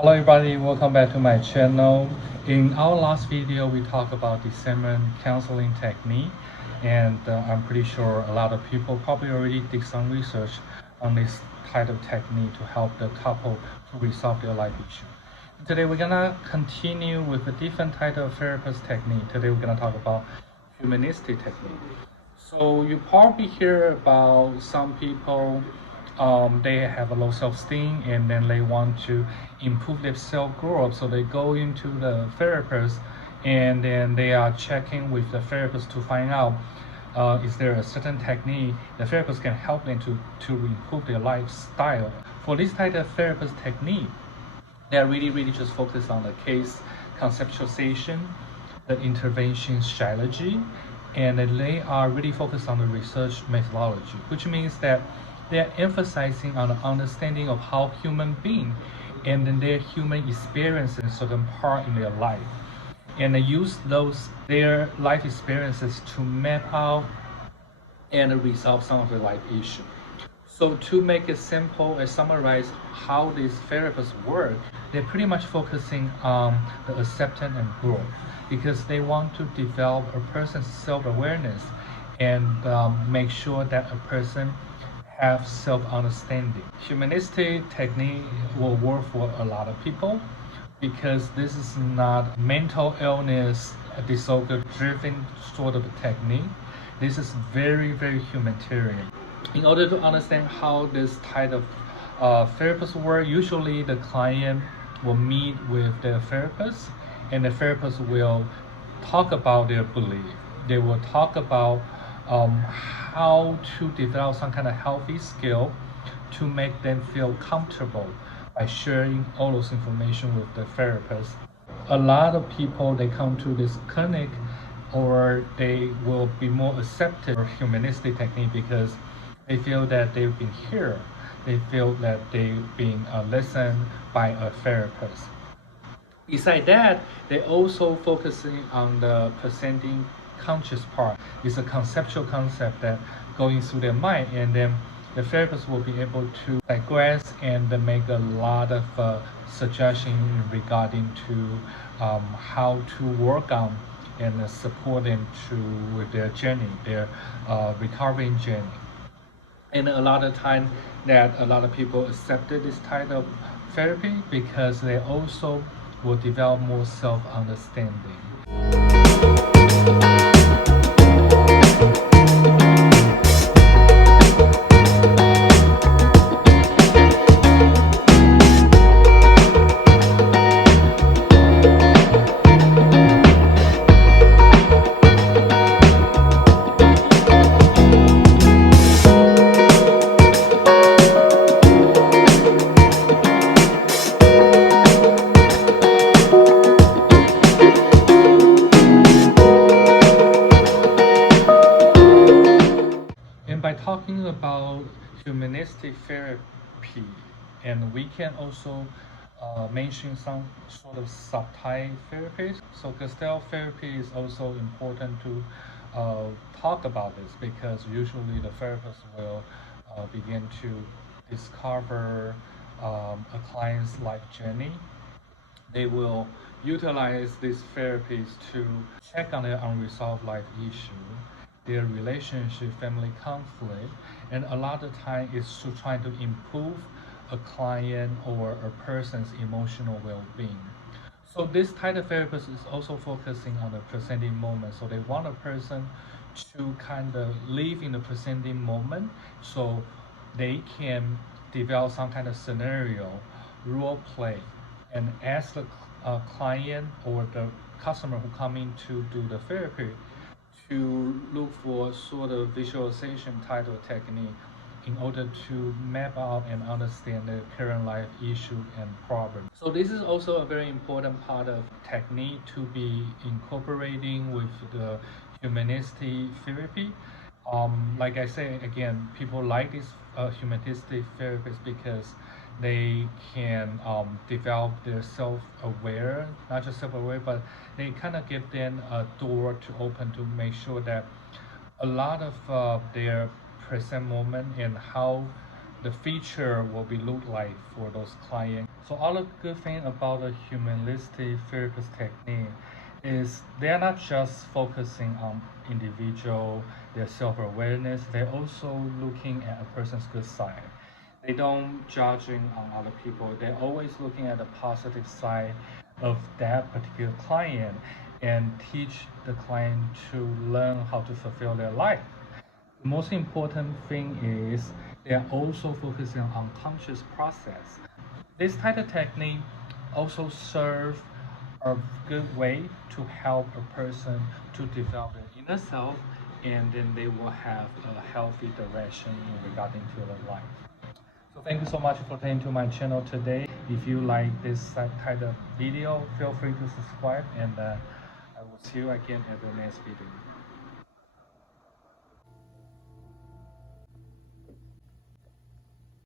Hello everybody, welcome back to my channel. In our last video, we talked about discernment counseling technique, and I'm pretty sure a lot of people probably already did some research on this type of technique to help the couple to resolve their life issue. Today we're gonna continue with a different type of therapist technique. Today we're gonna talk about humanistic technique. So you probably hear about some people, they have a low self-esteem and then they want to improve their self-growth. So they go into the therapist and then they are checking with the therapist to find out is there a certain technique the therapist can help them to improve their lifestyle. For this type of therapist technique, they are really just focused on the case conceptualization, the intervention strategy, and they are really focused on the research methodology, which means that they're emphasizing on the understanding of how human beings and then their human experiences in certain part in their life. And they use their life experiences to map out and resolve some of the life issues. So to make it simple and summarize how these therapists work, they're pretty much focusing on the acceptance and growth because they want to develop a person's self-awareness and make sure that a person have self-understanding. Humanistic technique will work for a lot of people because this is not mental illness disorder driven sort of technique. This is very humanitarian. In order to understand how this type of therapist work, usually the client will meet with their therapist and the therapist will talk about their belief. They will talk about how to develop some kind of healthy skill to make them feel comfortable by sharing all those information with the therapist. A lot of people, they come to this clinic or they will be more accepted for humanistic technique because they feel that they've been heard. They feel that they've been listened by a therapist. Besides that, they also focusing on the presenting conscious part. It's a conceptual concept that going through their mind, and then the therapist will be able to digress and make a lot of suggestions regarding to how to work on and support them to with their journey, their recovering journey. And a lot of time that a lot of people accepted this type of therapy because they also will develop more self-understanding. And by talking about humanistic therapy, and we can also mention some sort of subtype therapies. So Gestalt therapy is also important to talk about this because usually the therapist will begin to discover a client's life journey. They will utilize these therapies to check on their unresolved life issue, their relationship, family conflict, and a lot of time is to try to improve a client or a person's emotional well-being. So this type of therapist is also focusing on the presenting moment. So they want a person to kind of live in the presenting moment so they can develop some kind of scenario, role play, and ask the client or the customer who come in to do the therapy to look for sort of visualization type of technique in order to map out and understand the current life issue and problem. So this is also a very important part of technique to be incorporating with the humanistic therapy. Like I say again, people like this humanistic therapists because they can develop their self-aware, not just self-aware, but they kind of give them a door to open to make sure that a lot of their present moment and how the feature will be look like for those clients. So all the good thing about the humanistic therapist technique is they're not just focusing on individual, their self-awareness, they're also looking at a person's good side. They don't judging on other people. They're always looking at the positive side of that particular client and teach the client to learn how to fulfill their life. The most important thing is they are also focusing on conscious process. This type of technique also serve a good way to help a person to develop their inner self, and then they will have a healthy direction in regarding to their life. So thank you so much for coming to my channel today. If you like this type of video, feel free to subscribe, and I will see you again at the next video.